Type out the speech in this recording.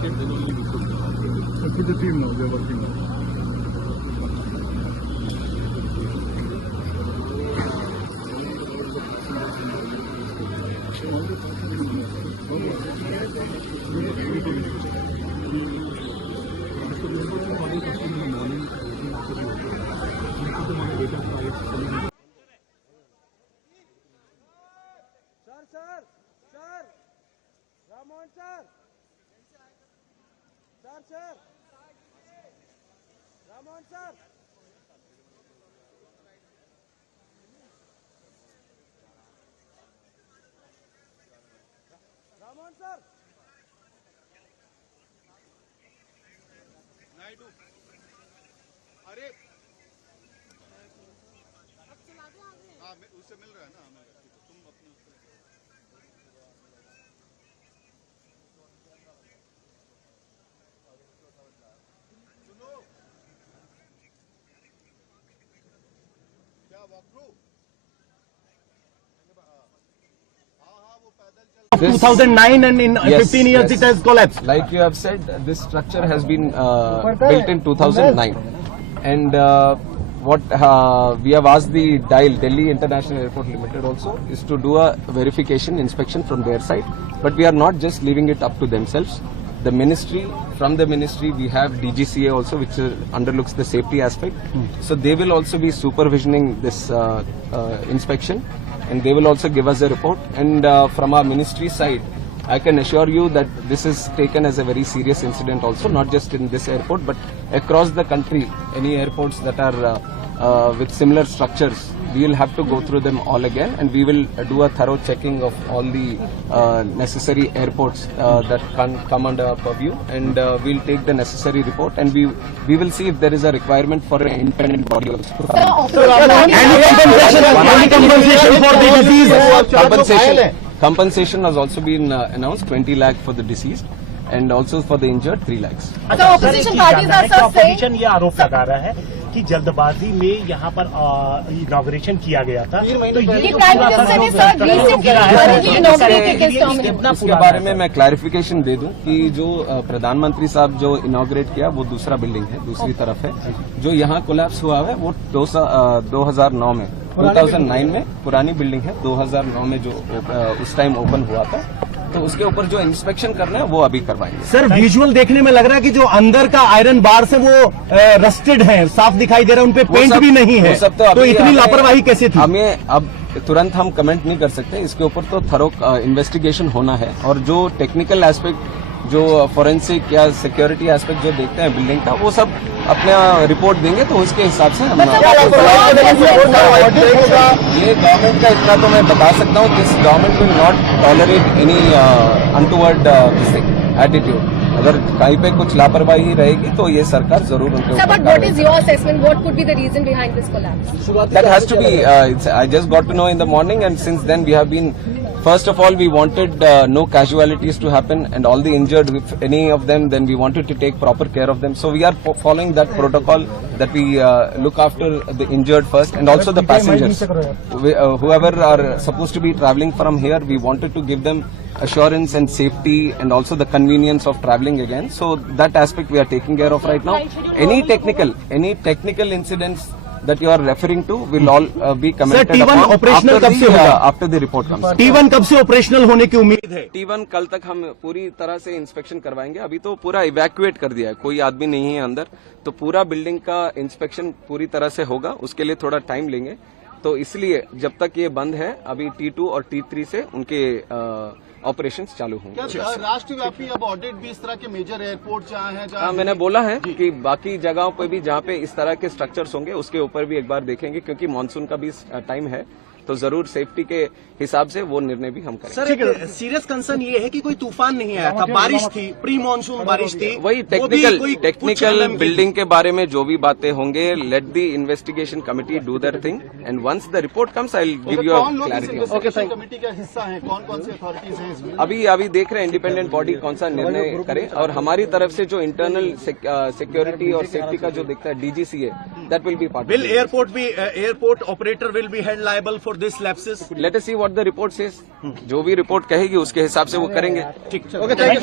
So the team now, they are working now. Sir, Ramon sir, Ramon sir. Ramon sir. Naidu, अरे हाँ उससे मिल रहा है ना हमें, तुम अपने सुनो क्या walk through 2009 and in 15 years it has collapsed. Like you have said, this structure has been built in 2009, and what we have asked the DIAL, Delhi International Airport Limited, also is to do a verification inspection from their side. But we are not just leaving it up to themselves. The ministry, from the ministry, we have DGCA also, which underlooks the safety aspect. So they will also be supervisioning this inspection, and they will also give us a report. And from our ministry side, I can assure you that this is taken as a very serious incident also, not just in this airport, but across the country. Any airports that are with similar structures, we will have to go through them all again, and we will do a thorough checking of all the necessary airports that can come under our purview, and we'll take the necessary report, and we will see if there is a requirement for an independent body also. Compensation for the disease. Compensation has also been announced, 20 lakh for the deceased, and also for the injured 3 lakhs. So opposition parties are saying, opposition ये आरोप लगा रहा है कि जल्दबाजी में यहाँ पर इनॉग्रेशन किया गया था। तो ये प्राइम मिनिस्टर ने सर रिसेंटली इनॉग्रेटेड इस टर्मिनल। उसके बारे में मैं क्लैरिफिकेशन दे दूं कि जो प्रधानमंत्री साहब जो इनॉग्रेट किया वो दूसरा बिल्डिंग है, दूसरी तरफ है। जो यहाँ कोलैप्स हुआ है वो 2009 में 2009 में पुरानी बिल्डिंग है, 2009 में जो उस टाइम ओपन हुआ था, तो उसके ऊपर जो इंस्पेक्शन करना है वो अभी करवाएंगे। सर विजुअल देखने में लग रहा है कि जो अंदर का आयरन बार से वो रस्टेड है, साफ दिखाई दे रहा है, उनपे पेंट भी नहीं है। तो इतनी लापरवाही कैसे थी? हमें अब तुरंत हम कमेंट नहीं कर सकते, इसके ऊपर तो थरो इन्वेस्टिगेशन होना है, और जो टेक्निकल एस्पेक्ट, जो फॉरेंसिक या सिक्योरिटी एस्पेक्ट जो देखते हैं बिल्डिंग का, वो सब अपना रिपोर्ट देंगे, तो उसके हिसाब से हम ये गवर्नमेंट का इतना तो मैं बता सकता हूँ, this government will not tolerate any untoward attitude. अगर कहीं पे कुछ लापरवाही रहेगी तो ये सरकार जरूर उनके ऊपर। What is your assessment? What could be the reason behind this collapse? That has to be. I just got to know in the morning, and since then we have been. First of all, we wanted no casualties to happen, and all the injured, if any of them, then we wanted to take proper care of them. So we are following that protocol, that we look after the injured first, and also the passengers. Whoever are supposed to be traveling from here, we wanted to give them assurance and safety, and also the convenience of traveling again. So that aspect we are taking care of right now. Any technical incidents that you are referring to will all be commented upon after the report comes. T1 कब से ऑपरेशनल होने की उम्मीद है? T1 कल तक हम पूरी तरह से इंस्पेक्शन करवाएंगे। अभी तो पूरा इवैक्यूएट कर दिया है, कोई आदमी नहीं है अंदर, तो पूरा बिल्डिंग का इंस्पेक्शन पूरी तरह से होगा। उसके लिए थोड़ा टाइम लेंगे, तो इसलिए जब तक ये बंद है, अभी T2 और T3 से उनके ऑपरेशंस चालू होंगे। राष्ट्रव्यापी अब ऑडिट भी इस तरह के मेजर एयरपोर्ट जहाँ हैं, जहाँ मैंने बोला है कि बाकी जगहों पे भी जहाँ पे इस तरह के स्ट्रक्चर्स होंगे, उसके ऊपर भी एक बार देखेंगे, क्योंकि मानसून का भी टाइम है, तो जरूर सेफ्टी के हिसाब से वो निर्णय भी हम करेंगे। सर एक सीरियस कंसर्न ये है कि कोई तूफान नहीं आया था, बारिश थी, प्री मानसून बारिश थी। वही टेक्निकल बिल्डिंग के बारे में जो भी बातें होंगे, let the investigation committee do their thing, and once the report comes I will give you a clarity. Committee का हिस्सा है, कौन सी अथॉरिटीज हैं इसमें? अभी देख रहे हैं इंडिपेंडेंट बॉडी कौन सा निर्णय करे, और हमारी तरफ से जो इंटरनल सिक्योरिटी और सेफ्टी का जो देखता है DGCA, that will be part. Will airport operator will be held liable for this lapses? Let us see what the report says. जो भी रिपोर्ट कहेगी उसके हिसाब से वो करेंगे। ठीक, ओके, थैंक यू।